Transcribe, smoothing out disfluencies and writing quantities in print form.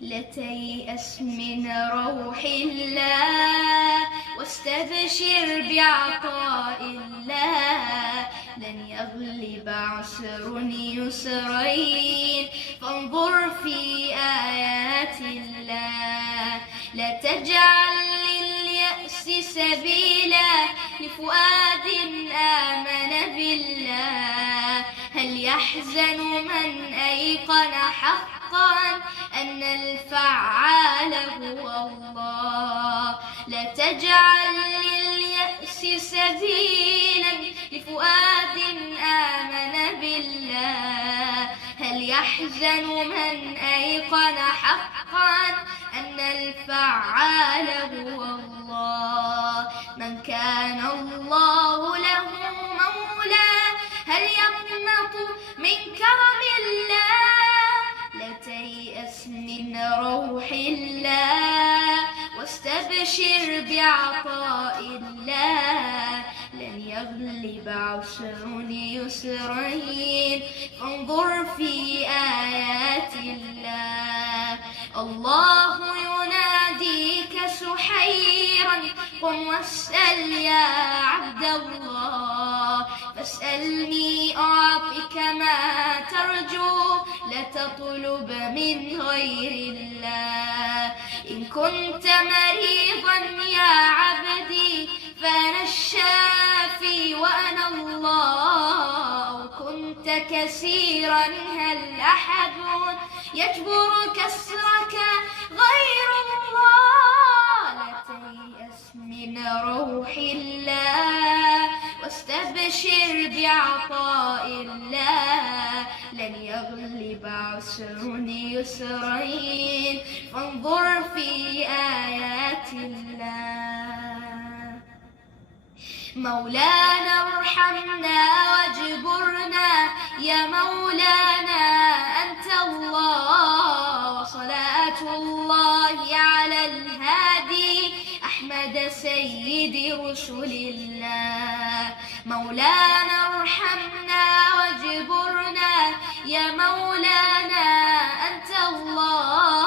لا تيأس من روح الله واستبشر بعطاء الله. لن يغلب عسر يسرين فانظر في آيات الله. لا تجعل لليأس سبيلا لفؤاد آمن بالله. هل يحزن من أيقن حقا أن الفعال هو الله. لا تجعل لليأس سبيلا لفؤاد آمن بالله. هل يحزن من أيقن حقا أن الفعال هو الله. من كان الله له مولى هل يقنط من كرم الله. لا تيأس من روح الله واستبشر بعطاء الله. لن يغلب عسر يسرين فانظر في آيات الله. الله يناديك سحيرا قم واسأل يا عبد الله. فاسألني أعطك ما ترجو لا تطلب من غير الله. إن كنت مريضا يا عبدي فأنا الشافي وأنا الله. أو كنت كسيرا هل أحد يجبر كسرك غير الله. لا تيأس من روح الله واستبشر بعطاء الله. لن يغلب عسر يسرين فانظر في آيات الله. مولانا ارحمنا واجبرنا يا مولانا أنت الله. وصلاة الله على الهادي أحمد سيد رسل الله. مولانا ارحمنا واجبرنا يا مولانا أنت الله.